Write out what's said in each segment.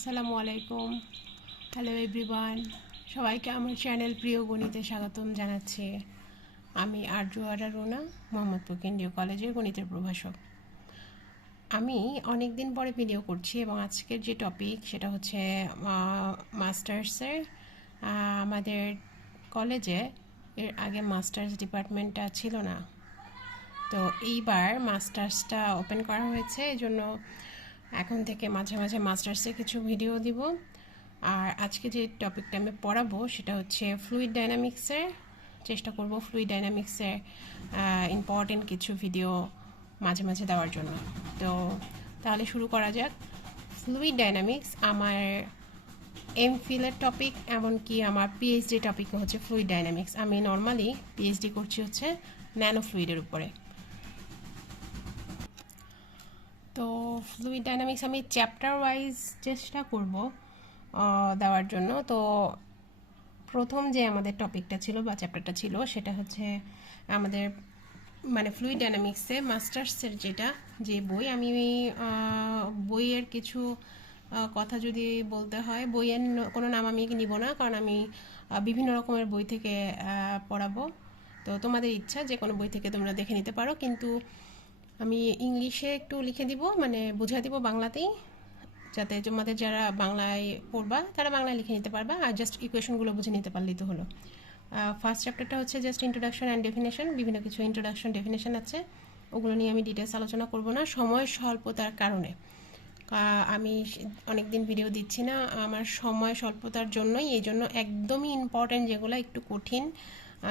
আসসালামু আলাইকুম। Hello everyone সবাইকে আমার চ্যানেল প্রিয় গণিতে স্বাগতম জানাচ্ছি। আমি আর্য আরা রোনা মোহাম্মদপুর কেন্দ্রীয় কলেজের গণিতের প্রভাষক। আমি অনেক দিন পরে ভিডিও করছি এবং আজকের যে টপিক সেটা হচ্ছে মাস্টার্সের আমাদের কলেজে এর আগে মাস্টার্স ডিপার্টমেন্টটা ছিল না। তো এইবার মাস্টার্সটা ওপেন করা হয়েছে। এই জন্য এখন থেকে মাঝে মাঝে মাস্টার্সে কিছু ভিডিও দিব। আর আজকে যে টপিকটা আমি পড়াবো সেটা হচ্ছে ফ্লুইড ডাইনামিক্সের, চেষ্টা করব ফ্লুইড ডাইনামিক্সের ইম্পর্টেন্ট কিছু ভিডিও মাঝে মাঝে দেওয়ার জন্য। তো তাহলে শুরু করা যাক। ফ্লুইড ডাইনামিক্স আমার এম ফিলের টপিক এমনকি আমার পিএইচডি টপিক হচ্ছে ফ্লুইড ডাইনামিক্স। আমি নর্মালি পিএইচডি করছি হচ্ছে ন্যানো ফ্লুইডের উপরে। তো ফ্লুইড ডাইনামিক্স আমি চ্যাপ্টার ওয়াইজ চেষ্টা করব দেওয়ার জন্য। তো প্রথম যে আমাদের টপিকটা ছিল বা চ্যাপ্টারটা ছিল, সেটা হচ্ছে আমাদের মানে ফ্লুইড ডাইনামিক্সে মাস্টার্সের যেটা, যে বই। আমি বইয়ের কিছু কথা যদি বলতে হয়, বইয়ের কোনো নাম আমি নিব না, কারণ আমি বিভিন্ন রকমের বই থেকে পড়াবো। তো তোমাদের ইচ্ছা যে কোনো বই থেকে তোমরা দেখে নিতে পারো। কিন্তু আমি ইংলিশে একটু লিখে দিব মানে বুঝিয়ে দিব বাংলাতেই, যাতে তোমাদের যারা বাংলায় পড়বা, তারা বাংলায় লিখে নিতে পারবা, আর জাস্ট ইকুয়েশনগুলো বুঝে নিতে পারলেই তো হলো। ফার্স্ট চ্যাপ্টারটা হচ্ছে জাস্ট ইন্ট্রোডাকশন অ্যান্ড ডেফিনেশন বিভিন্ন কিছু ইন্ট্রোডাকশন ডেফিনেশন আছে, ওগুলো নিয়ে আমি ডিটেলস আলোচনা করব না, সময় স্বল্পতার কারণে। আমি অনেক দিন ভিডিও দিচ্ছি না, আমার সময় স্বল্পতার জন্যই, এই জন্য একদমই ইম্পর্ট্যান্ট যেগুলো একটু কঠিন।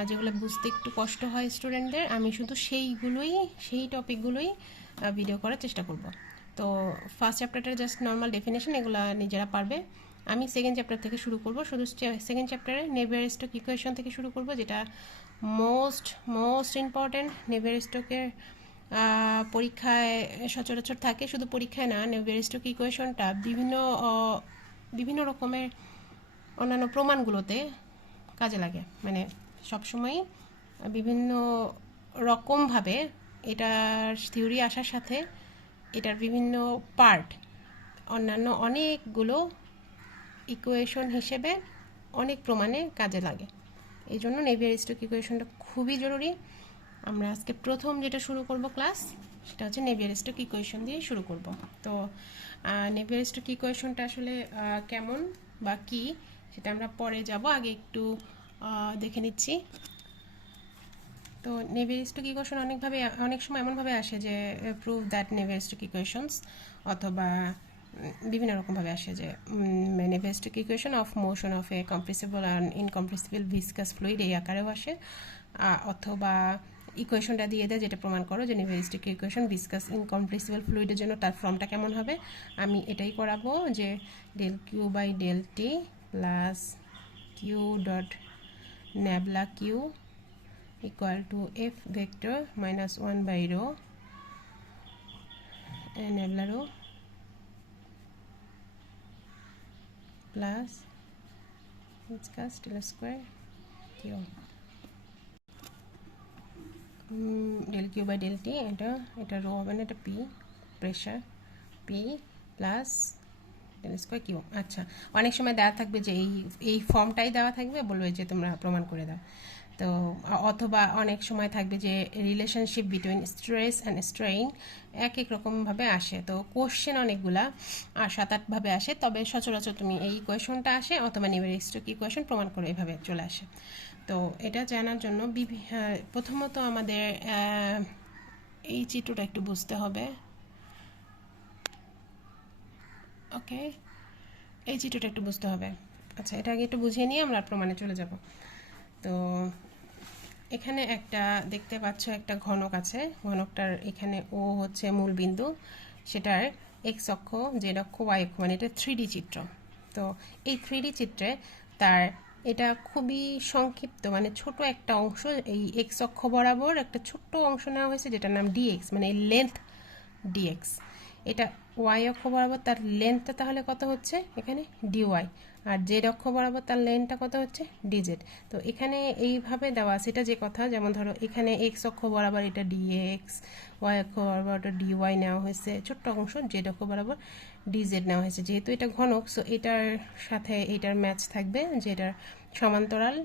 যেগুলো বুঝতে একটু কষ্ট হয় স্টুডেন্টদের আমি শুধু সেইগুলোই, সেই টপিকগুলোই ভিডিও করার চেষ্টা করব। তো ফার্স্ট চ্যাপ্টারটা জাস্ট নর্মাল ডেফিনেশন এগুলো নিজেরা পারবে। আমি সেকেন্ড চ্যাপ্টার থেকে শুরু করব, শুধু সেকেন্ড চ্যাপ্টারে নেভিয়ার স্টক ইকুয়েশন থেকে শুরু করব, যেটা মোস্ট মোস্ট ইম্পর্ট্যান্ট নেভিয়ার স্টকের পরীক্ষায় সচরাচর থাকে। শুধু পরীক্ষায় না নেভিয়ার স্টক ইকুয়েশনটা বিভিন্ন বিভিন্ন রকমের অন্যান্য প্রমাণগুলোতে কাজে লাগে। মানে সবসময়ই বিভিন্ন রকমভাবে এটার থিওরি আসার সাথে এটার বিভিন্ন পার্ট অন্যান্য অনেকগুলো ইকুয়েশন হিসেবে অনেক প্রমাণে কাজে লাগে। এই জন্য নেভিয়ার স্টক ইকুয়েশনটা খুবই জরুরি। আমরা আজকে প্রথম যেটা শুরু করব ক্লাস সেটা হচ্ছে নেভিয়ার স্টক ইকুয়েশন দিয়ে শুরু করব। তো নেভিয়ার স্টক ইকুয়েশনটা আসলে কেমন বা কি, সেটা আমরা পরে যাব। আগে একটু দেখে নিচ্ছি। তো নেভেরিস্টিক ইকুয়েশন অনেকভাবে, অনেক সময় এমনভাবে আসে যে প্রুভ দ্যাট নেভেরিস্টিক ইকুয়েশনস অথবা বিভিন্ন রকমভাবে আসে যে Navier Stokes equation of motion of a compressible and incompressible viscous fluid এই আকারেও আসে। অথবা ইকুয়েশনটা দিয়ে দেয় যেটা প্রমাণ করো যে Navier Stokes equation viscous incompressible ফ্লুইডের জন্য তার ফর্মটা কেমন হবে। আমি এটাই করাবো যে del q by del t plus q dot nabla q equal to f vector minus 1 by rho and nabla rho plus viscous del square q del q by del t এটা এটা রো হবে না এটা P pressure P plus del square q আচ্ছা অনেক সময় দেওয়া থাকবে যে এই এই ফর্মটাই দেওয়া থাকবে, বলবে যে তোমরা প্রমাণ করে দাও। তো, অথবা অনেক সময় থাকবে যে relationship between stress and strain এক এক রকমভাবে আসে। তো কোশ্চেন অনেকগুলা, আর সাত আটভাবে আসে, তবে সচরাচর তুমি এই কোয়েশনটা আসে, অথবা নিউমেরিস্টিক ইকুয়েশন প্রমাণ করে এভাবে চলে আসে। তো এটা জানার জন্য প্রথমত আমাদের এই চিত্রটা একটু বুঝতে হবে। ওকে? এই চিত্রটা একটু বুঝতে হবে। আচ্ছা এটা আগে একটু বুঝিয়ে নিয়ে আমরা প্রমাণে চলে যাব। তো, এখানে একটা, দেখতে পাচ্ছ একটা ঘনক আছে। ঘনকটার এখানে ও হচ্ছে মূল বিন্দু। সেটার এক্স অক্ষ জেড অক্ষ ওয়াই অক্ষ মানে এটা থ্রি চিত্র। তো, এই থ্রি চিত্রে তার, এটা খুবই সংক্ষিপ্ত মানে ছোট একটা অংশ, এই এক্স অক্ষ বরাবর একটা ছোট্ট অংশ নেওয়া হয়েছে, যেটার নাম ডিএক্স মানে লেন্থ ডিএক্স এটা ওয়াই অক্ষ বরাবর তার লেন্থটা তাহলে কত হচ্ছে? এখানে ডিওয়াই আর জেড অক্ষ বরাবর তার লেনটা কত হচ্ছে? ডিজেড তো এখানে এইভাবে দেওয়া সেটা যে কথা, যেমন ধরো এখানে এক্স অক্ষ বরাবর এটা ডিএক্স ওয়াই অক্ষ বরাবর এটা ডিওয়াই নেওয়া হয়েছে। ছোট্ট অংশ জেড অক্ষ বরাবর ডিজেড নেওয়া হয়েছে। যেহেতু এটা ঘনক সো এটার সাথে এটার ম্যাচ থাকবে, যেটার সমান্তরাল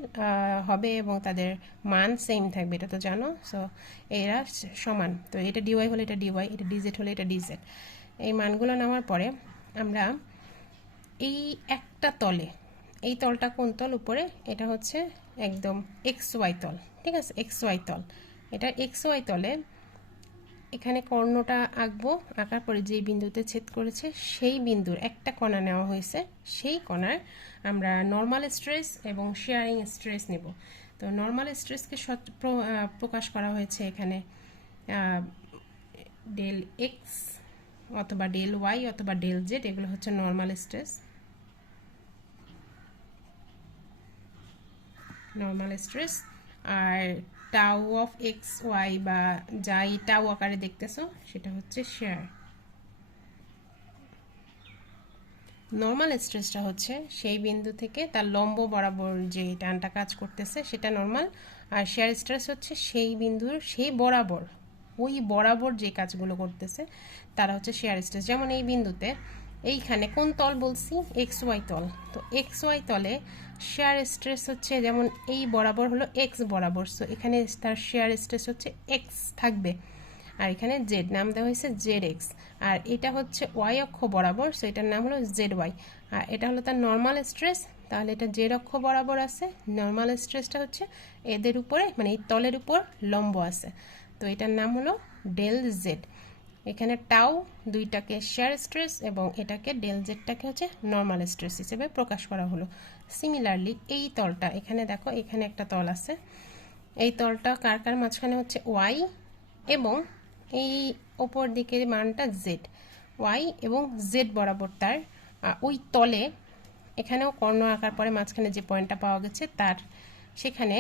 হবে এবং তাদের মান সেম থাকবে, এটা তো জানো? সো এরা সমান। তো এটা ডিওয়াই হলে এটা ডিওয়াই এটা ডিজেড হলে এটা ডিজেড এই মানগুলো নেওয়ার পরে আমরা এই একটা তলে, এই তলটা কোন তল উপরে? এটা হচ্ছে একদম এক্স ওয়াই তল, ঠিক আছে? এক্স ওয়াই তল। এটা এক্স ওয়াই তলে এখানে কর্ণটা আঁকবো, আঁকার পরে যে বিন্দুতে ছেদ করেছে সেই বিন্দুর একটা কণা নেওয়া হয়েছে। সেই কণার আমরা নর্মাল স্ট্রেস এবং শেয়ারিং স্ট্রেস নেব। তো নর্মাল স্ট্রেসকে সৎ প্রকাশ করা হয়েছে এখানে ডেল এক্স অথবা ডেল ওয়াই অথবা ডেল জেড, এগুলো হচ্ছে নর্মাল স্ট্রেস নর্মাল স্ট্রেস আর টাউ অফ এক্স ওয়াই বা যাই টাউ আকারে দেখতেছো, সেটা হচ্ছে শেয়ার নর্মাল স্ট্রেসটা হচ্ছে সেই বিন্দু থেকে তার লম্ব বরাবর যে টানটা কাজ করতেছে, সেটা নর্মাল আর শেয়ার স্ট্রেস হচ্ছে সেই বিন্দুর সেই বরাবর। ওই বরাবর যে কাজগুলো করতেছে, তারা হচ্ছে শেয়ার স্ট্রেস যেমন এই বিন্দুতে, এইখানে কোন তল বলছি? এক্স ওয়াই তল। তো এক্স ওয়াই তলে শেয়ার স্ট্রেস হচ্ছে যেমন এই বরাবর হলো এক্স বরাবর। সো এখানে তার শেয়ার স্ট্রেস হচ্ছে এক্স থাকবে। আর এখানে জেড নাম দেওয়া হয়েছে জেড এক্স আর এটা হচ্ছে ওয়াই অক্ষ বরাবর সো এটার নাম হলো জেড ওয়াই আর এটা হলো তার নর্মাল স্ট্রেস তাহলে এটা জেড অক্ষ বরাবর আছে। নর্মাল স্ট্রেসটা হচ্ছে এদের উপরে মানে এই তলের উপর লম্ব আছে। তো এটার নাম হলো ডেল জেড। এখানে টাও দুইটাকে শেয়ার স্ট্রেস এবং এটাকে ডেল জেডটাকে হচ্ছে নর্মাল স্ট্রেস হিসেবে প্রকাশ করা হলো। সিমিলারলি এই তলটা, এখানে দেখো, এখানে একটা তল আছে। এই তলটা কার কার মাঝখানে হচ্ছে? ওয়াই এবং এই ওপর দিকের মানটা জেড ওয়াই এবং জেড বরাবর তার ওই তলে এখানেও কর্ণ আঁকার পরে মাঝখানে যে পয়েন্টটা পাওয়া গেছে, তার সেখানে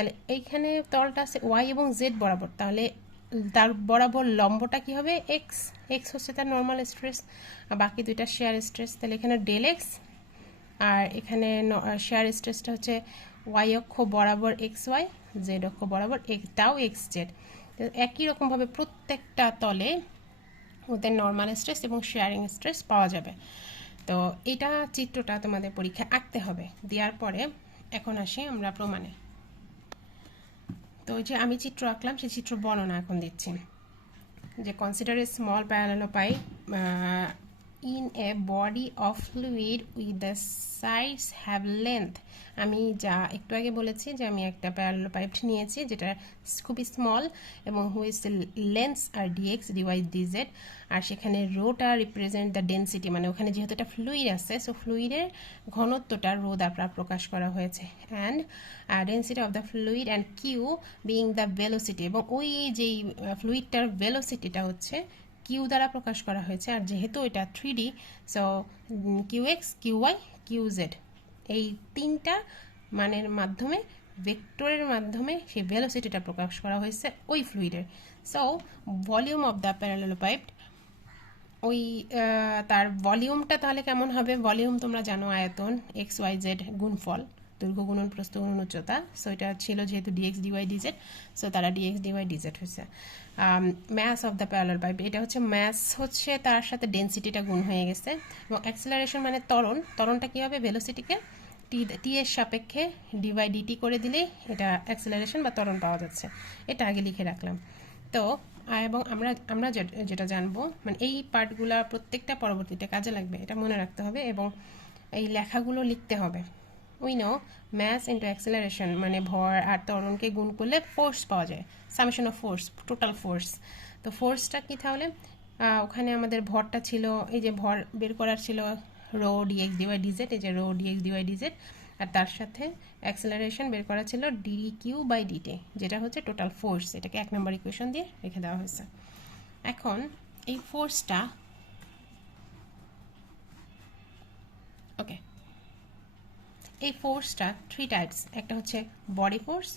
তাহলে এইখানে তলটা আছে ওয়াই এবং জেড বরাবর। তাহলে তার বরাবর লম্বটা কি হবে? এক্স এক্স হচ্ছে তার নর্মাল স্ট্রেস বাকি দুইটা শেয়ার স্ট্রেস তাহলে এখানে ডেল এক্স আর এখানে শেয়ার স্ট্রেসটা হচ্ছে ওয়াই অক্ষ বরাবর এক্স ওয়াই জেড অক্ষ বরাবর এক্স তাও এক্স জেড একই রকমভাবে প্রত্যেকটা তলে ওদের নর্মাল স্ট্রেস এবং শেয়ারিং স্ট্রেস পাওয়া যাবে। তো এটা চিত্রটা তোমাদের পরীক্ষায় আঁকতে হবে। দেওয়ার পরে এখন আসি আমরা প্রমাণে। তো ওই যে আমি চিত্র আঁকলাম, সেই চিত্র বর্ণনা এখন দিচ্ছি। যে consider a small parallelepiped in a body of fluid with the sides have length আমি যা একটু আগে বলেছি যে আমি একটা প্যারালো পাইপ নিয়েছি, যেটা খুবই স্মল এবং whose lengths are dx dy dz আর সেখানে রোটা রিপ্রেজেন্ট দ্য ডেন্সিটি মানে ওখানে যেহেতু একটা ফ্লুইড আছে সো ফ্লুইডের ঘনত্বটা রো দ্বারা প্রকাশ করা হয়েছে and density of the fluid and q being the velocity এবং ওই যেই ফ্লুইডটার ভেলোসিটিটা হচ্ছে কিউ দ্বারা প্রকাশ করা হয়েছে, আর যেহেতু এটা three D so q x q y q z এই তিনটা মানের মাধ্যমে ভেক্টরের মাধ্যমে সেই ভেলোসিটিটা প্রকাশ করা হয়েছে ওই ফ্লুইডের so volume of the parallelepiped ওই তার ভলিউমটা তাহলে কেমন হবে? ভলিউম তোমরা জানো আয়তন এক্স ওয়াই জেড গুণফল দৈর্ঘ্য গুণন, প্রস্থ উচ্চতা। সো এটা ছিল যেহেতু ডিএক্স ডিওয়াই ডিজেড সো তারা ডিএক্স ডিওয়াই ডিজেড হয়েছে। Mass of the parallelepiped এটা হচ্ছে ম্যাস হচ্ছে তার সাথে ডেন্সিটিটা গুণ হয়ে গেছে এবং অ্যাক্সেলারেশন মানে তরণ তরণটা কী হবে? ভেলোসিটিকে টি টি এর সাপেক্ষে ডিভাই ডিটি করে দিলেই এটা অ্যাক্সেলারেশন বা তরণ পাওয়া যাচ্ছে। এটা আগে লিখে রাখলাম। তো এবং আমরা আমরা যেটা জানব মানে এই পার্টগুলো প্রত্যেকটা পরবর্তীতে কাজে লাগবে, এটা মনে রাখতে হবে এবং এই লেখাগুলো লিখতে হবে। We know mass into acceleration মানে ভর আর তরণকে গুণ করলে ফোর্স পাওয়া যায়। Summation of force total force তো ফোর্সটা কি তাহলে? ওখানে আমাদের ভরটা ছিল, এই যে ভর বের করার ছিল রো ডিএক্স ডিওয়াই ডিজেড এই যে রো ডিএক্স ডিওয়াই ডিজেড আর তার সাথে অ্যাক্সেলারেশন বের করা ছিল ডি কিউ বাই ডিটে যেটা হচ্ছে টোটাল ফোর্স এটাকে এক নম্বর ইকুয়েশন দিয়ে রেখে দেওয়া হয়েছে। এখন এই ফোর্সটা ওকে এই ফোর্সটা থ্রি টাইপস একটা হচ্ছে body force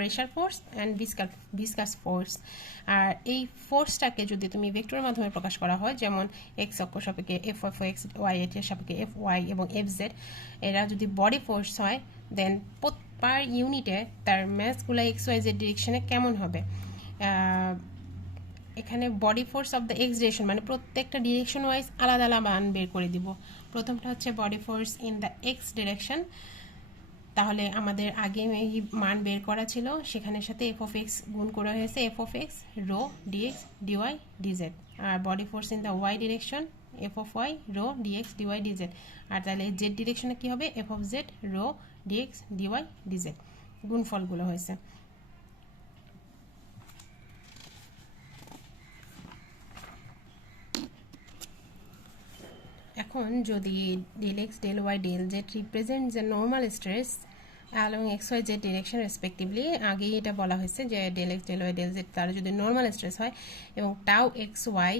pressure force and viscous viscous force আর এই ফোর্সটাকে যদি তুমি ভেক্টরের মাধ্যমে প্রকাশ করা হয়, যেমন এক্স অক্ষ সাপেক্ষে এফ এফ এক্স ওয়াই এর সাপেক্ষে এফ ওয়াই এবং এফ জেড এরা যদি বডি ফোর্স হয় দেন পার ইউনিটে তার ম্যাথগুলো এক্স ওয়াই জেড ডিরেকশনে কেমন হবে? এখানে body force of the x direction মানে প্রত্যেকটা ডিরেকশন ওয়াইজ আলাদা আলাদা মান বের করে দিব। প্রথমটা হচ্ছে body force in the x direction তাহলে আমাদের আগে মান বের করা ছিল। সেখানের সাথে এফ অফ এক্স গুণ করা হয়েছে f of x rho dx dy dz R body force in the y direction f of y rho dx dy dz আর তাহলে জেড ডিরেকশনে কী হবে? F of z rho dx dy dz গুণফলগুলো হয়েছে। এখন যদি del x del y del z represent যে normal stress along x y z direction respectively আগেই এটা বলা হয়েছে যে del x del y del z তারা যদি নর্মাল স্ট্রেস হয় এবং tau x y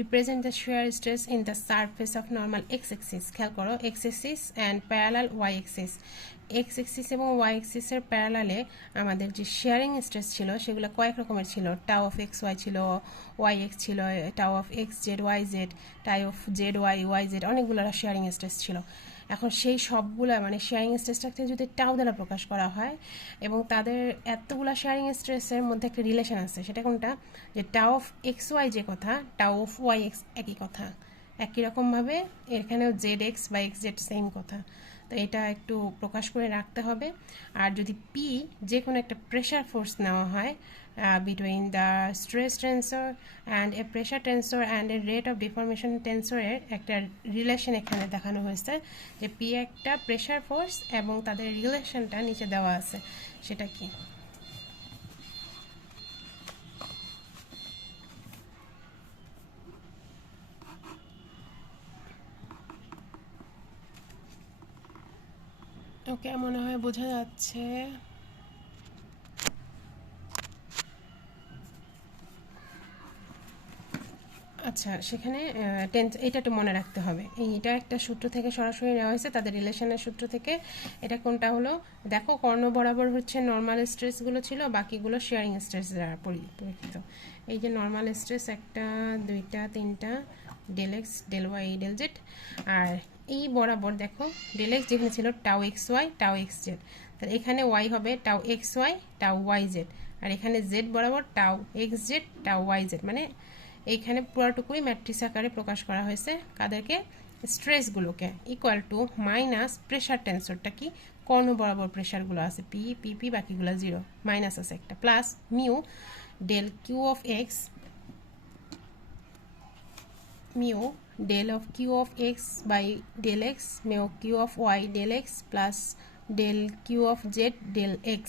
represent the shear stress in the surface of normal x axis খেয়াল করো x axis and parallel y axis x axis এবং ওয়াই এক্সিসের প্যারালালে আমাদের যে শেয়ারিং স্ট্রেস ছিল, সেগুলো কয়েক রকমের ছিল। টাও অফ এক্স ওয়াই ছিল ওয়াই এক্স ছিল tau of x z y z tau of z y y z অনেকগুলো শেয়ারিং স্ট্রেস ছিল। এখন সেই সবগুলো মানে শেয়ারিং স্ট্রেসটাকে যদি টাও দ্বারা প্রকাশ করা হয় এবং তাদের এতগুলো শেয়ারিং স্ট্রেসের মধ্যে একটা রিলেশন আছে, সেটা কোনটা? যে টাও অফ এক্স ওয়াই যে কথা, টাও অফ ওয়াই এক্স একই কথা। একই রকমভাবে এখানেও জেড এক্স বা এক্স জেড সেম কথা। তো এটা একটু প্রকাশ করে রাখতে হবে। আর যদি পি যে কোনো একটা প্রেশার ফোর্স নেওয়া হয় between the stress tensor and a pressure tensor and a rate of deformation টেন্সরের একটা রিলেশন এখানে দেখানো হয়েছে যে পি একটা প্রেশার ফোর্স এবং তাদের রিলেশনটা নিচে দেওয়া আছে। সেটা কি? ওকে মনে হয় বোঝা যাচ্ছে। আচ্ছা সেখানে টেন্স এটা একটু মনে রাখতে হবে। এইটা একটা সূত্র থেকে সরাসরি নেওয়া হয়েছে, তাদের রিলেশনের সূত্র থেকে। এটা কোনটা হলো? দেখো, কর্ণ বরাবর হচ্ছে নর্মাল স্ট্রেসগুলো ছিল, বাকিগুলো শেয়ারিং স্ট্রেস দ্বারা পরিপ্রেক্ষিত এই যে নর্মাল স্ট্রেস একটা, দুইটা, তিনটা del x del y del z আর এই বরাবর দেখো ডেল এক্স যেখানে ছিল tau x y tau x z তাহলে এখানে ওয়াই হবে tau x y tau y z আর এখানে জেড বরাবর tau x z tau y z মানে এইখানে পুরোটুকুই ম্যাট্রিক্স আকারে প্রকাশ করা হয়েছে কাদেরকে? স্ট্রেসগুলোকে ইকুয়াল টু মাইনাস প্রেশার টেন্সরটা কি? কর্ণ বরাবর প্রেশারগুলো আছে। পি পি পি বাকিগুলো জিরো মাইনাস আছে একটা। Plus mu del q of x mu del of q of x by del x mu q of y del x plus del q of z del x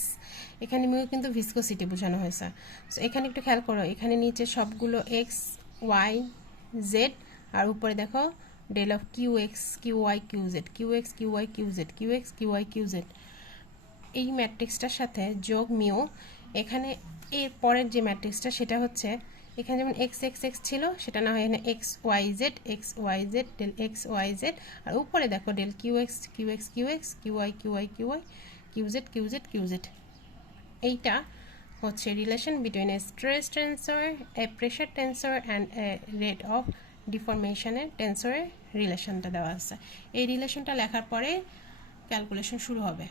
এখানে mu কিন্তু viscosity বোঝানো হয়েছে। So এখানে একটু খেয়াল করো, এখানে নিচে সবগুলো এক্স ওয়াই জেড আর উপরে দেখো del of q x q y q z q x q y q z q x q q z এই ম্যাট্রিক্সটার সাথে যোগ মিউ, এখানে এর পরের যে ম্যাট্রিক্সটা সেটা হচ্ছে এখানে যেমন এক্স এক্স এক্স ছিল, সেটা না হয় এখানে x y z x y z del x y z আর উপরে দেখো del q x q x q x q y q y q y q z q z q z এইটা হচ্ছে relation between a stress tensor a pressure tensor and a rate of ডিফরমেশনের টেন্সরের রিলেশনটা দেওয়া আছে। এই রিলেশনটা লেখার পরে ক্যালকুলেশন শুরু হবে।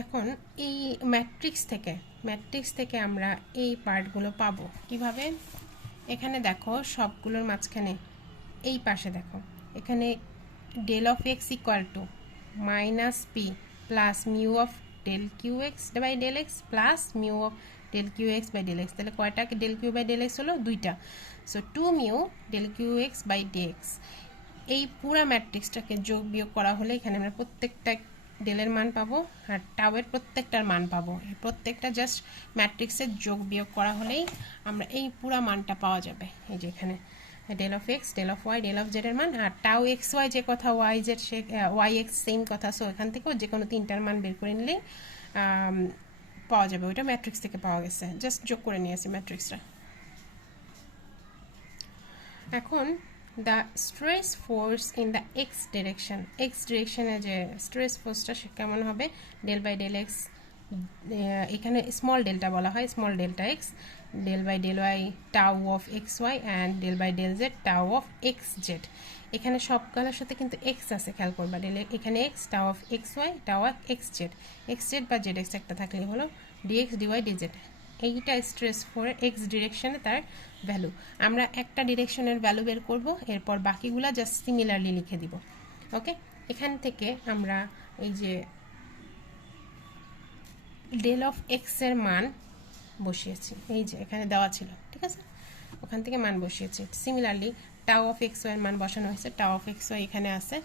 এখন এই ম্যাট্রিক্স থেকে ম্যাট্রিক্স থেকে আমরা এই পার্টগুলো পাবো। কীভাবে? এখানে দেখো সবগুলোর মাঝখানে, এই পাশে দেখো, এখানে del of x equal to minus p plus mu of del q x by del x plus mu of del q x by del x তাহলে কয়টা? Del q by del x হলো দুইটা। So two mu del q x by del x এই পুরা ম্যাট্রিক্সটাকে যোগ বিয়োগ করা হলে এখানে আমরা প্রত্যেকটা ডেলের মান পাবো আর টাওয়ের প্রত্যেকটার মান পাবো। এই প্রত্যেকটা জাস্ট ম্যাট্রিক্সের যোগ বিয়োগ করা হলেই আমরা এই পুরা মানটা পাওয়া যাবে। এই যে এখানে del of x del of y del of জেডের মান আর টাও এক্স ওয়াই যে কথা ওয়াই জেড সে ওয়াই এক্স সেম কথা সো এখান থেকেও যে কোনো তিনটার মান বের করে নিলেই পাওয়া যাবে। ওইটা ম্যাট্রিক্স থেকে পাওয়া গেছে। জাস্ট যোগ করে নিয়ে আসি ম্যাট্রিক্সটা এখন the stress force in the x direction x ডিরেকশনে যে স্ট্রেস ফোর্সটা সে কেমন হবে? ডেল বাই ডেল এক্স এখানে স্মল ডেল্টা বলা হয় small delta x del by del y tau of x y and del by del z tau of x z এখানে সবগুলোর সাথে কিন্তু এক্স আছে, খেয়াল করবা। ডেল এখানে x tau of x y tau of x z x z বা z x একটা থাকলে হলো ডিএক্স ডিওয়াই ডিজেড এইটা স্ট্রেস ফোর এক্স ডিরেকশনে তার ভ্যালু আমরা একটা ডিরেকশনের ভ্যালু বের করব, এরপর বাকিগুলা জাস্ট সিমিলারলি লিখে দিব। ওকে এখান থেকে আমরা এই যে ডেল অফ এক্সের মান বসিয়েছি। এই যে, এখানে দেওয়া ছিল, ঠিক আছে? ওখান থেকে মান বসিয়েছি। সিমিলারলি টাও অফ এক্স ওয়াই এর মান বসানো হয়েছে। টাও অফ এক্স ওয়াই এখানে আছে।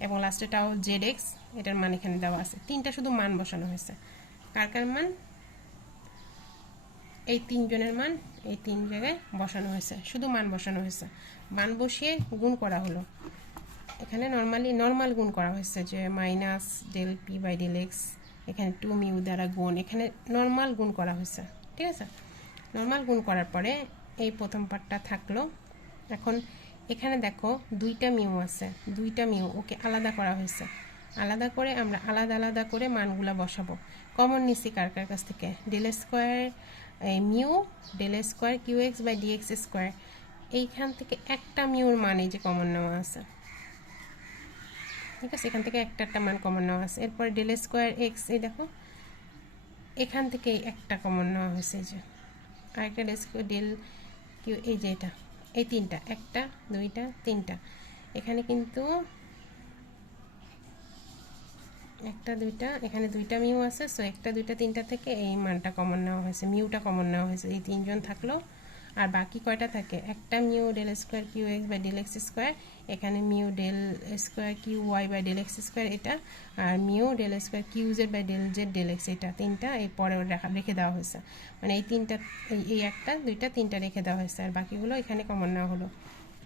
এবং লাস্টে টাও জেড এক্স এটার মান এখানে দেওয়া আছে। তিনটা শুধু মান বসানো হয়েছে। কার কার মান? এই তিনজনের মান, এই তিন জায়গায় বসানো হয়েছে। শুধু মান বসানো হয়েছে। মান বসিয়ে গুণ করা হলো। এখানে নর্মালি নর্মাল গুণ করা হয়েছে যে minus del p by del x এখানে টু মিউ দ্বারা গুণ, এখানে নর্মাল গুণ করা হয়েছে। ঠিক আছে? নর্মাল গুণ করার পরে এই প্রথম পার্টটা থাকল। এখন এখানে দেখো দুইটা মিউ আছে। দুইটা মিউ ওকে আলাদা করা হয়েছে। আলাদা করে আমরা আলাদা আলাদা করে মানগুলা বসাবো। কমন নিছি কার কার কাছ থেকে? Del square mu del square q x by dx square, এইখান থেকে একটা মিউর মান এই যে কমন নেওয়া আছে। ঠিক আছে? এখান থেকে একটা একটা মান কমন নেওয়া আছে। এরপর ডেল স্কোয়ার এক্স, এই দেখো, এখান থেকে একটা কমন নেওয়া হয়েছে এই যে। আরেকটা ডেল স্কোয়ার, ডেল কিউ, এই যে এটা, এই তিনটা, একটা, দুইটা, তিনটা। এখানে কিন্তু একটা, দুইটা, এখানে দুইটা মিউ আছে সো একটা, দুইটা, তিনটা থেকে এই মানটা কমন নেওয়া হয়েছে, মিউটা কমন নেওয়া হয়েছে, এই তিনজন থাকল। আর বাকি কয়টা থাকে? একটা mu del square q x by del x square, এখানে mu del square q y by del x square এটা, আর mu del square q z by del z del x এটা, তিনটা এই পরে রাখা, রেখে দেওয়া হয়েছে। মানে এই তিনটা, এই একটা, দুইটা, তিনটা রেখে দেওয়া হয়েছে, আর বাকিগুলো এখানে কমন নেওয়া হলো।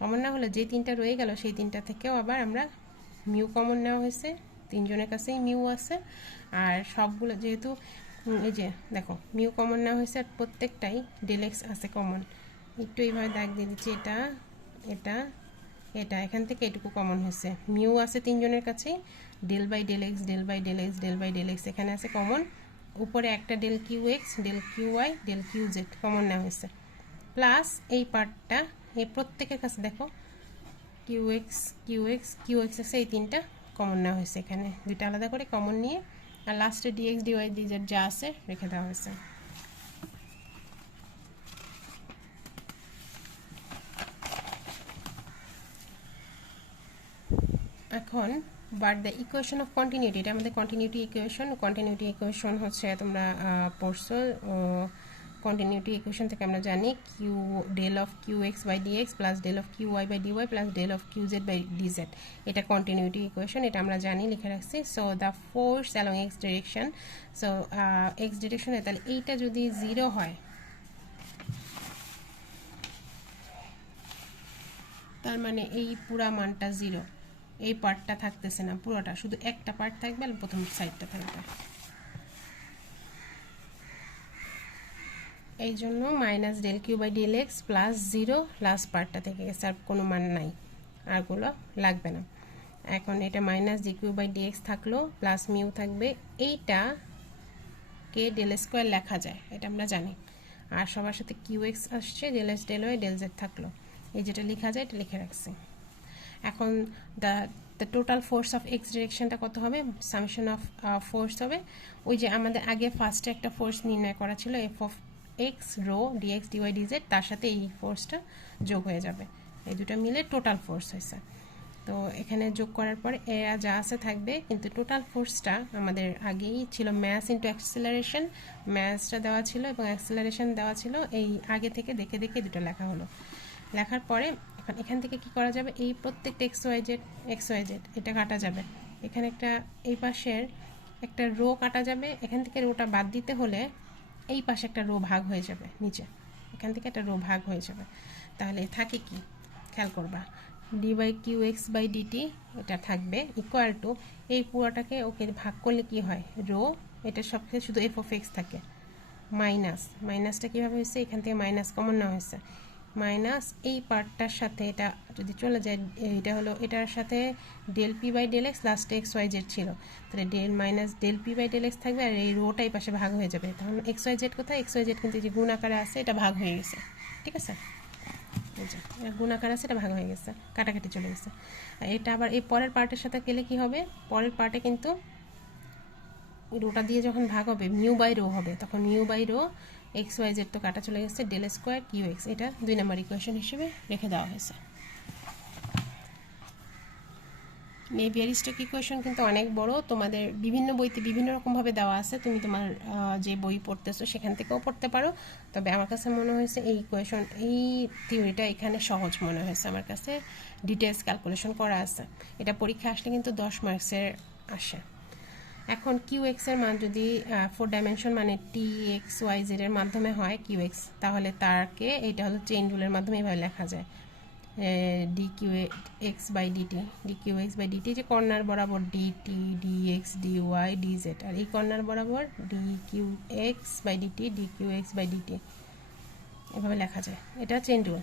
কমন নেওয়া হলো, যে তিনটা রয়ে গেল, সেই তিনটা থেকেও আবার আমরা মিউ কমন নেওয়া হয়েছে। তিনজনের কাছেই মিউ আছে। আর সবগুলো যেহেতু এই যে, দেখো, মিউ কমন নেওয়া হয়েছে, আর প্রত্যেকটাই ডেলেক্স আছে কমন একটু এইভাবে দাগ দিয়ে দিচ্ছি, এটা এটা এটা, এখান থেকে এটুকু কমন হয়েছে। মিউ আছে তিনজনের কাছেই del by del x del by del x del by del x এখানে আছে কমন উপরে একটা del q x del q y del q z common নেওয়া হয়েছে। প্লাস এই পার্টটা এই প্রত্যেকের কাছে দেখো q x q x q x আছে এই তিনটা। কমন নেওয়া হয়েছে এখানে। দুইটা আলাদা করে কমন নিয়ে আর লাস্টে ডিএক্স ডিওয়াই ডিজেড যা আছে রেখে দেওয়া হয়েছে। এখন but the equation of continuity এটা আমাদের কন্টিনিউটি ইকুয়েশন কন্টিনিউটি ইকুয়েশন হচ্ছে তোমরা পড়ছো কন্টিনিউটি ইকুয়েশন থেকে আমরা জানি q del of q x by dx plus del of q y by dy plus del of q z by dz এটা continuity equation এটা আমরা জানি, লিখে রাখছি। So the force along x direction so x ডিরেকশনে তাহলে এইটা যদি zero হয়, তার মানে এই পুরা মানটা জিরো এই পার্টটা থাকতেছে না, পুরোটা। শুধু একটা পার্ট থাকবে আর প্রথম সাইডটা থাকবে। এই জন্য minus del q by del x plus zero last পার্টটা থেকে গেছে আর কোনো মান নাই আরগুলো লাগবে না। এখন এটা minus d q by dx থাকল, প্লাস মিউ থাকবে এইটা কে ডেল স্কোয়ার লেখা যায়, এটা আমরা জানি। আর সবার সাথে কিউ এক্স আসছে, del s del y, del z থাকল। এই যেটা লেখা যায়, এটা লিখে রাখছি। এখন the the total force of x ডিরেকশনটা কত হবে? সামশন অফ ফোর্স হবে। ওই যে আমাদের আগে ফার্স্টে একটা ফোর্স নির্ণয় করা ছিল, f of x rho dx dy dz তার সাথে এই ফোর্সটা যোগ হয়ে যাবে। এই দুটো মিলে টোটাল ফোর্স হয়েছে। তো এখানে যোগ করার পরে এরা যা আছে থাকবে, কিন্তু টোটাল ফোর্সটা আমাদের আগেই ছিল ম্যাস ইন্টু অ্যাক্সেলারেশন ম্যাসটা দেওয়া ছিল এবং অ্যাক্সেলারেশন দেওয়া ছিল এই আগে থেকে দেখে দেখে দুটো লেখা হলো। লেখার পরে এখন এখান থেকে কি করা যাবে? এই প্রত্যেকটা x y z x y z এটা কাটা যাবে। এখানে একটা, এই পাশের একটা রো কাটা যাবে। এখান থেকে রোটা বাদ দিতে হলে এই পাশে একটা রো ভাগ হয়ে যাবে, নিচে। এখান থেকে একটা রো ভাগ হয়ে যাবে। তাহলে থাকে কি? খেয়াল করবা। D by q x by dt এটা থাকবে ইকুয়াল টু এই পুরোটাকে ওকে ভাগ করলে কি হয়? রো এটা সব শুধু এফ অফ এক্স থাকে। মাইনাস মাইনাসটা কীভাবে হয়েছে? এখান থেকে মাইনাস কমন নেওয়া হয়েছে। মাইনাস এই পার্টটার সাথে এটা যদি চলে যায় এটা হলো এটার সাথে del p by del x লাস্টে এক্স ওয়াই জেড ছিল। তাহলে del minus del p by del x থাকবে আর এই রোটাই পাশে ভাগ হয়ে যাবে। তখন এক্স ওয়াই জেড কোথায়? এক্স ওয়াই জেড কিন্তু যে গুণ আকারে আছে, এটা ভাগ হয়ে গেছে। ঠিক আছে? গুণ আকারে আছে, এটা ভাগ হয়ে গেছে, কাটাকাটি চলে গেছে। এটা আবার এই পরের পার্টের সাথে গেলে কি হবে? পরের পার্টে কিন্তু রোটা দিয়ে যখন ভাগ হবে মিউ বাই রো হবে, তখন mu by rho x y z তো কাটা চলে গেছে ডেল স্কোয়ার কিউ এক্স এটা দুই নম্বর ইকুয়েশন হিসেবে রেখে দেওয়া হয়েছে। নেভিয়ার স্টক ইকুয়েশন কিন্তু অনেক বড়, তোমাদের বিভিন্ন বইতে বিভিন্ন রকমভাবে দেওয়া আছে, তুমি তোমার যে বই পড়তেছো সেখান থেকেও পড়তে পারো। তবে আমার কাছে মনে হয়েছে এই ইকুয়েশন এই থিওরিটা এখানে সহজ মনে হয়েছে আমার কাছে। ডিটেলস ক্যালকুলেশন করা আছে। এটা পরীক্ষা আসলে কিন্তু দশ মার্কসের আসে। এখন কিউ এক্সের মান যদি ফোর ডাইমেনশন মানে টি এক্স ওয়াই জেড এর মাধ্যমে হয় কিউ এক্স তাহলে তারকে এটা হলো চেইন রুলের মাধ্যমে এভাবে লেখা যায়। D Q X by DT D Q X by DT যে কর্নার বরাবর DT D X D Y D Z আর এই কর্নার বরাবর D Q X by DT D Q X by DT এভাবে লেখা যায়। এটা চেইন রুল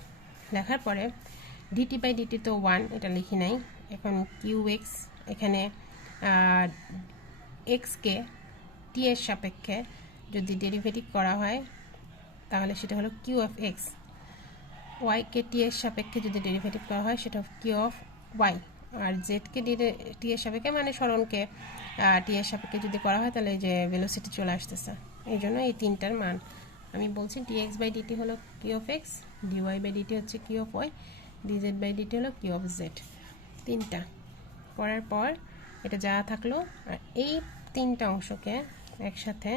লেখার পরে ডিটি বাই ডিটি তো ওয়ান এটা লিখি নাই। এখন কিউ এক্স এখানে এক্সকে টি এর সাপেক্ষে যদি ডেরিভেটিভ করা হয়, তাহলে সেটা হলো কিউ অফ এক্স ওয়াইকে টি এর সাপেক্ষে যদি ডেরিভেটিভ করা হয়, সেটা কিউ অফ ওয়াই আর জেডকে টি এর সাপেক্ষে মানে স্মরণকে টি এর সাপেক্ষে যদি করা হয়, তাহলে যে ভেলোসিটি চলে আসতেছে। এই জন্য এই তিনটার মান। আমি বলছি ডি এক্স বাই ডিটি হলো Q of X D Y by DT হচ্ছে Q of Y D Z by DT হলো কিউ অফ জেড তিনটা। করার পর এটা যা থাকল, আর এই তিনটা অংশকে একসাথে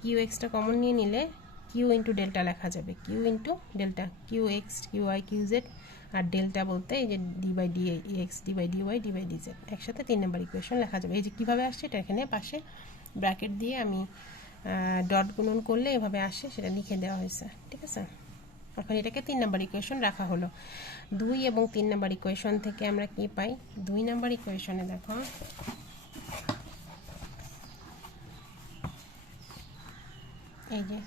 কিউ এক্সটা কমন নিয়ে নিলে কিউ ইন্টু ডেল্টা লেখা যাবে। Q into delta Q X Q Y Q Z আর ডেল্টা বলতে এই যে D by D X D by D Y D by D Z একসাথে তিন নম্বর ইকুয়েশন লেখা যাবে। এই যে কীভাবে আসছে এটা এখানে পাশে ব্র্যাকেট দিয়ে আমি ডট গুণন করলে এভাবে আসে, সেটা লিখে দেওয়া হয়েছে। ঠিক আছে? এখন এটাকে তিন নাম্বার ইকুয়েশন রাখা হলো। দুই এবং তিন নাম্বার ইকুয়েশন থেকে আমরা কি পাই? দুই নাম্বার ইকুয়েশনে দেখো। এই যে,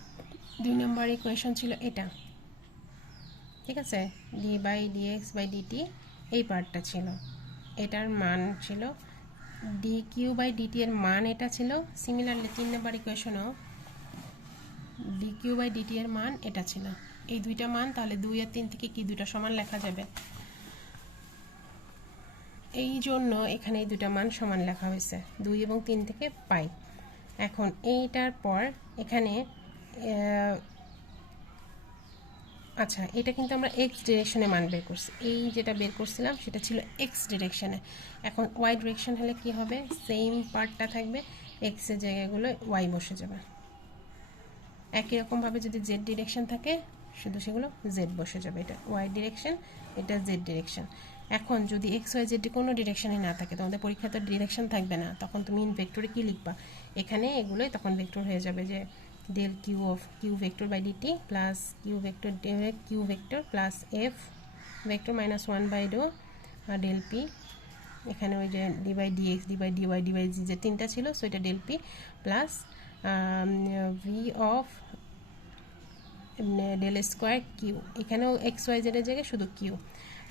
দুই নম্বর ইকুয়েশন ছিল এটা। ঠিক আছে? D by DX by DT এই পার্টটা ছিল। এটার মান ছিল ডি কিউ বাই ডিটি এর মান এটা ছিল। সিমিলারলি তিন নম্বর ইকুয়েশনও ডি কিউ বাই ডিটি এর মান এটা ছিল। এই দুইটা মান, তাহলে দুই আর তিন থেকে কি দুইটা সমান লেখা যাবে? এই জন্য এখানে এই দুটা মান সমান লেখা হয়েছে, দুই এবং তিন থেকে পাই। এখন এইটার পর এখানে আচ্ছা এটা কিন্তু আমরা এক্স ডিরেকশনে মান বের করছি। এই যেটা বের করছিলাম সেটা ছিল এক্স ডিরেকশনে এখন ওয়াই ডিরেকশন হলে কি হবে? সেম পার্টটা থাকবে এক্সের জায়গাগুলো ওয়াই বসে যাবে। একই রকমভাবে যদি জেড ডিরেকশন থাকে শুধু সেগুলো জেড বসে যাবে, এটা ওয়াই ডিরেকশন এটা জেড ডিরেকশন এখন যদি এক্স ওয়াই জেড কোনো ডিরেকশনে না থাকে, তোমাদের পরীক্ষাতে ডিরেকশন থাকবে না, তখন তুমি ইন ভেক্টরে কী লিখবা? এখানে এগুলোই তখন ভেক্টর হয়ে যাবে যে del Q of Q vector by DT plus Q vector Q vector plus F vector minus one by do আর ডেল পি এখানে ওই যে D by D X D by D Y D by G যে তিনটা ছিল, so এটা del P plus V of del square Q. এখানেও x Y জেডের জায়গায় শুধু কিউ।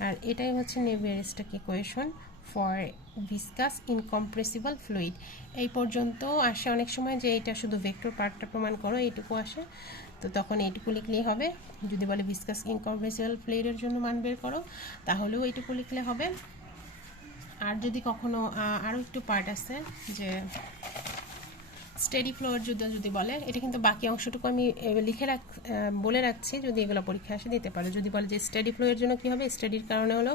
আর এটাই হচ্ছে Navier Stokes equation for viscous incompressible fluid এই পর্যন্ত আসে অনেক সময় যে এটা শুধু ভেক্টর পার্টটা প্রমাণ করো, এইটুকু আসে। তো তখন এইটুকু লিখলেই হবে। যদি বলে ভিসকাস ইনকম্প্রেসিবল ফ্লুইডের জন্য মান বের করো, তাহলেও এইটুকু লিখলে হবে। আর যদি কখনো আরও একটু পার্ট আছে যে স্টেডি ফ্লোর যদি যদি বলে, এটা কিন্তু বাকি অংশটুকু আমি লিখে রাখ বলে রাখছি, যদি এগুলো পরীক্ষা আসে দিতে পারে। যদি বলে যে স্টাডি ফ্লোয়ের জন্য কী হবে স্টাডির কারণে হলো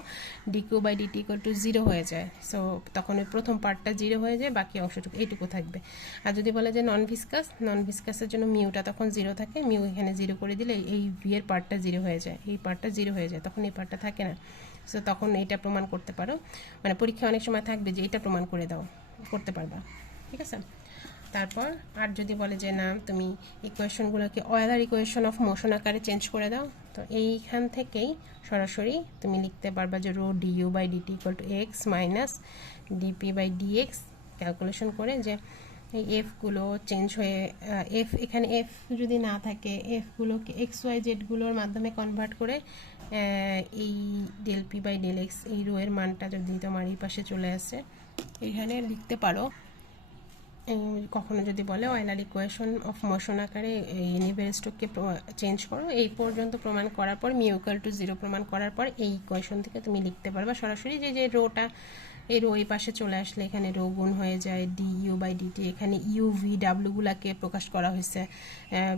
DQ by DT equal to zero হয়ে যায়। সো তখন ওই প্রথম পার্টটা জিরো হয়ে যায়, বাকি অংশটুকু এইটুকু থাকবে। আর যদি বলে যে নন ভিসকাস নন ভিসকাসের জন্য মিউটা তখন জিরো থাকে মিউ এখানে জিরো করে দিলে এই ভিয়ের পার্টটা জিরো হয়ে যায়, এই পার্টটা জিরো হয়ে যায়, তখন এই পার্টটা থাকে না। সো তখন এটা প্রমাণ করতে পারো। মানে পরীক্ষা অনেক সময় থাকবে যে এটা প্রমাণ করে দাও, করতে পারবা। ঠিক আছে? তারপর? আর যদি বলে যে, না, তুমি ইকুয়েশনগুলোকে অয়েলার ইকুয়েশন অফ মোশন আকারে চেঞ্জ করে দাও, তো এইখান থেকেই সরাসরি তুমি লিখতে পারবা যে, rho DU by DT equal to X minus DP by DX calculation করে যে, এই এফগুলো চেঞ্জ হয়ে এফ এখানে এফ যদি না থাকে এফগুলোকে এক্স ওয়াই জেডগুলোর মাধ্যমে কনভার্ট করে এই del P by del X এই রো এর মানটা যদি তোমার এই পাশে চলে আসে, এখানে লিখতে পারো কখনো যদি বলে অয়েলার ইকুয়েশন অফ মোশন আকারে এই স্টোককে চেঞ্জ করো, এই পর্যন্ত প্রমাণ করার পর মিউকাল টু জিরো প্রমাণ করার পর এই ইকুয়েশন থেকে তুমি লিখতে পারবা। সরাসরি যে যে রোটা এই রো এই পাশে চলে আসলে এখানে রো গুণ হয়ে যায় ডি ইউ বাই ডিটি এখানে ইউ ভি ডাব্লুগুলাকে প্রকাশ করা হয়েছে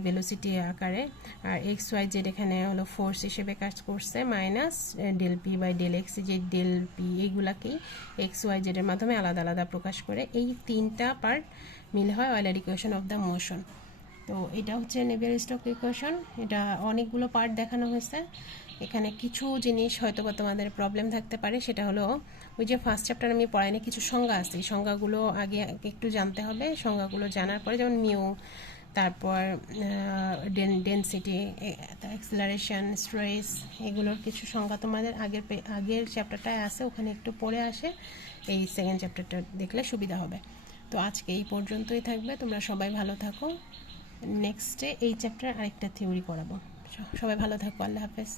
ভেলোসিটি আকারে। আর এক্স ওয়াই জেড এখানে হলো ফোর্স হিসেবে কাজ করছে minus del P by del X যে ডেল পি এইগুলাকেই এক্স ওয়াই জেডের মাধ্যমে আলাদা আলাদা প্রকাশ করে এই তিনটা পার্ট মিলে হয় Euler equation of the motion তো এটা হচ্ছে নেভিয়ার স্টক ইকুয়েশন এটা অনেকগুলো পার্ট দেখানো হয়েছে। এখানে কিছু জিনিস হয়তো বা তোমাদের প্রবলেম থাকতে পারে, সেটা হলো ওই যে ফার্স্ট চ্যাপ্টার আমি পড়াইনি, কিছু সংজ্ঞা আছে। এই সংজ্ঞাগুলো আগে একটু জানতে হবে। সংজ্ঞাগুলো জানার পরে যেমন মিউ তারপর ডেনসিটি অ্যাক্সিলারেশন স্ট্রেস এগুলোর কিছু সংজ্ঞা তোমাদের আগের আগের চ্যাপ্টারটায় আছে, ওখানে একটু পড়ে আসে। এই সেকেন্ড চ্যাপ্টারটা দেখলে সুবিধা হবে। তো আজকে এই পর্যন্তই থাকবে। তোমরা সবাই ভালো থাকো। নেক্সটে এই চ্যাপ্টার আরেকটা থিওরি করাবো সবাই ভালো থাকো। আল্লাহ হাফেজ।